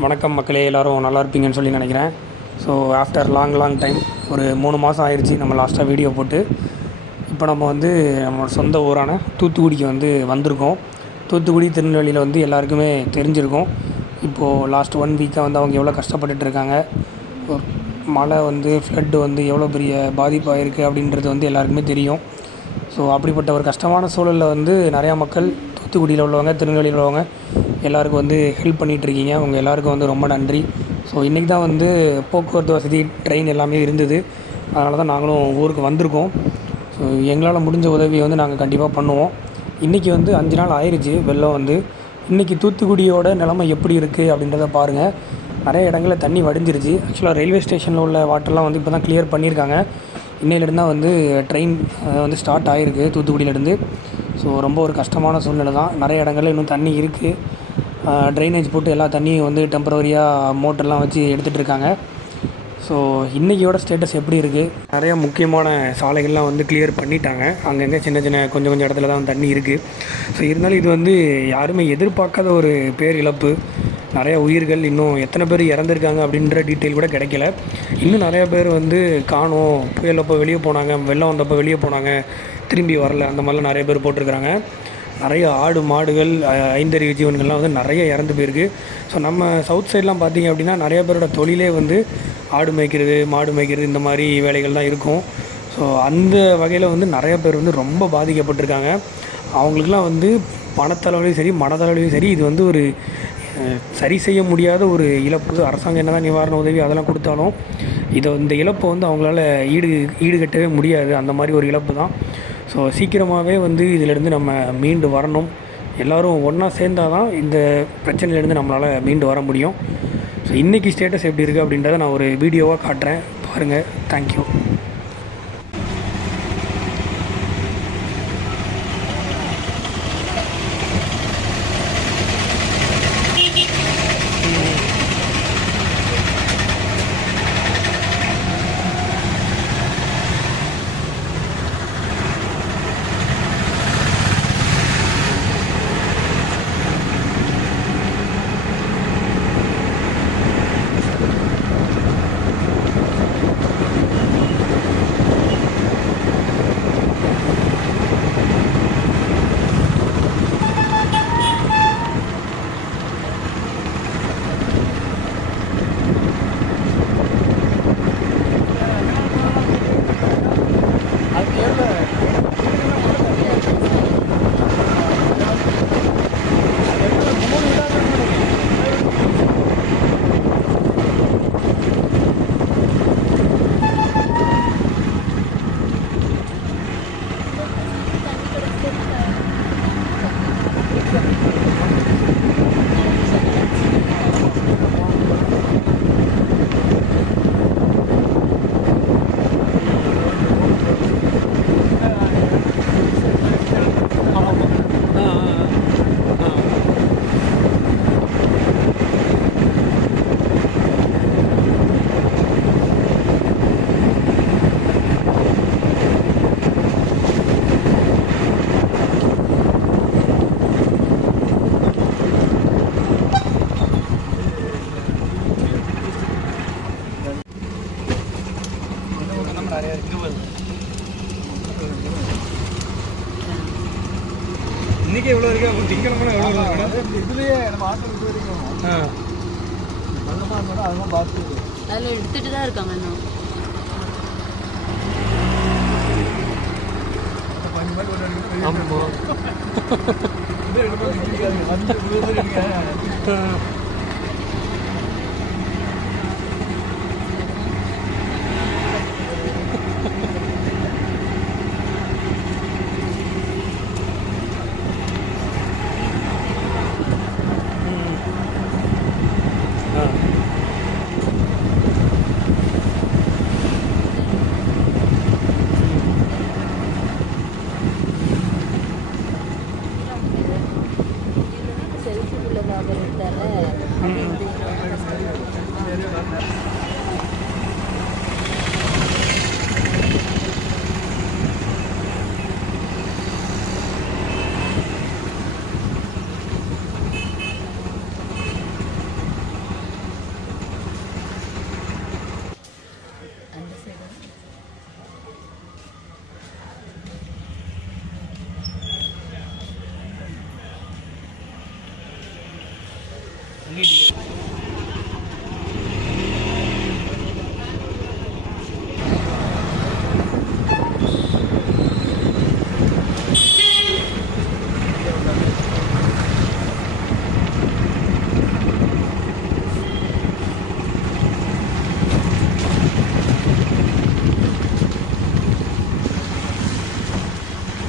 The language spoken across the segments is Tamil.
வணக்கம் மக்களே, எல்லோரும் நல்லா இருப்பீங்கன்னு சொல்லி நினைக்கிறேன். ஸோ ஆஃப்டர் லாங் டைம் ஒரு 3 மாதம் ஆயிடுச்சு நம்ம லாஸ்ட்டாக வீடியோ போட்டு. இப்போ நம்ம நம்மளோட சொந்த ஊரான தூத்துக்குடிக்கு வந்திருக்கோம். தூத்துக்குடி திருநெல்வேலியில் எல்லாருக்குமே தெரிஞ்சிருக்கும். இப்போது லாஸ்ட் 1 வீக்காக அவங்க எவ்வளோ கஷ்டப்பட்டுட்டு இருக்காங்க. ஒரு மழை ஃப்ளட்டு எவ்வளோ பெரிய பாதிப்பாகிருக்கு அப்படின்றது எல்லாருக்குமே தெரியும். ஸோ அப்படிப்பட்ட ஒரு கஷ்டமான சூழலில் நிறையா மக்கள் தூத்துக்குடியில் உள்ளவங்க, திருநெல்வேலியில் உள்ளவங்க எல்லாருக்கும் ஹெல்ப் பண்ணிகிட்ருக்கீங்க. அவங்க எல்லாருக்கும் ரொம்ப நன்றி. ஸோ இன்றைக்கி தான் போக்குவரத்து வசதி, ட்ரெயின் எல்லாமே இருந்தது. அதனால தான் நாங்களும் ஊருக்கு வந்திருக்கோம். ஸோ எங்களால் முடிஞ்ச உதவியை நாங்கள் கண்டிப்பாக பண்ணுவோம். இன்றைக்கி 5 நாள் ஆயிடுச்சு வெள்ளம் இன்றைக்கி தூத்துக்குடியோட நிலைமை எப்படி இருக்குது அப்படின்றத பாருங்கள். நிறைய இடங்களில் தண்ணி வடிஞ்சிருச்சு. ஆக்சுவலாக ரயில்வே ஸ்டேஷனில் உள்ள வாட்டர்லாம் இப்போ தான் கிளியர் பண்ணியிருக்காங்க. இன்னையிலேருந்து தான் ட்ரெயின் ஸ்டார்ட் ஆகிருக்கு தூத்துக்குடியிலேருந்து. ஸோ ரொம்ப ஒரு கஷ்டமான சூழ்நிலை தான். நிறைய இடங்களில் இன்னும் தண்ணி இருக்குது. ட்ரைனேஜ் போட்டு எல்லா தண்ணியும் டெம்பரவரியாக மோட்டர்லாம் வச்சு எடுத்துகிட்ருக்காங்க. ஸோ இன்றைக்கியோட ஸ்டேட்டஸ் எப்படி இருக்குது? நிறையா முக்கியமான சாலைகள்லாம் கிளியர் பண்ணிட்டாங்க. அங்கங்கே சின்ன கொஞ்சம் இடத்துல தான் தண்ணி இருக்குது. ஸோ இருந்தாலும் இது யாருமே எதிர்பார்க்காத ஒரு பேரிழப்பு. நிறையா உயிர்கள் இன்னும் எத்தனை பேர் இறந்துருக்காங்க அப்படின்ற டீட்டெயில் கூட கிடைக்கல. இன்னும் நிறையா பேர் காணோம், புயல் அப்போ வெளியே போனாங்க, வெள்ளம் வந்தப்போ வெளியே போனாங்க, திரும்பி வரல, அந்த மாதிரிலாம் நிறைய பேர் போட்டிருக்கிறாங்க. நிறைய ஆடு மாடுகள், ஐந்தறிவு ஜீவன்கள்லாம் நிறைய இறந்து போயிருக்கு. ஸோ நம்ம சவுத் சைட்லாம் பார்த்திங்க அப்படின்னா நிறைய பேரோட தொழிலே ஆடு மேய்க்கிறது, மாடு மேய்க்கிறது, இந்த மாதிரி வேலைகள் தான் இருக்கும். ஸோ அந்த வகையில் நிறைய பேர் ரொம்ப பாதிக்கப்பட்டிருக்காங்க. அவங்களுக்குலாம் பணத்தளவுலையும் சரி, மனதளவுலையும் சரி, இது ஒரு சரி செய்ய முடியாத ஒரு இழப்பு. அரசாங்கம் என்ன தான் நிவாரண உதவி அதெல்லாம் கொடுத்தாலும் இந்த இழப்பை அவங்களால ஈடுகட்டவே முடியாது. அந்த மாதிரி ஒரு இழப்பு தான். ஸோ சீக்கிரமாகவே இதிலேருந்து நம்ம மீண்டு வரணும். எல்லோரும் ஒன்றா சேர்ந்தால் தான் இந்த பிரச்சனையிலேருந்து நம்மளால் மீண்டு வர முடியும். ஸோ இன்றைக்கி ஸ்டேட்டஸ் எப்படி இருக்குது அப்படின்றத நான் ஒரு வீடியோவாக காட்டுறேன், பாருங்கள். தேங்க்யூ. இன்னைக்கு எவ்வளோ இருக்கு? அப்போ திங்கக்கிழமை எவ்வளோ இருக்கு? இதுலேயே நம்ம ஆட்டோ போயிருக்கோம். நல்லமா இருந்தாலும் அதெல்லாம் பார்த்து அதில் எடுத்துகிட்டு தான் இருக்காங்க. இன்னும் செல்ஃபி உள்ள அவர் எடுத்தார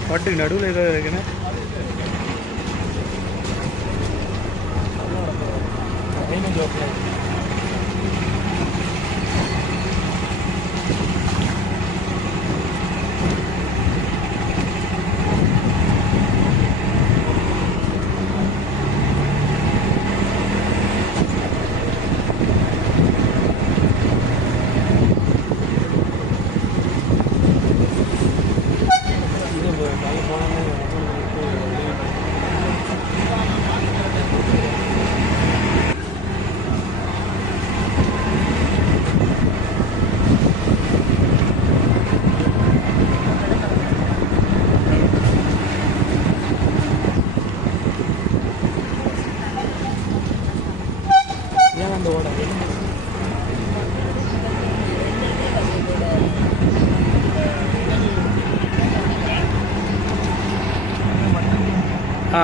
பாட்டுக்கு நடுவில் ஏதாவது இருக்குன்னு ஆ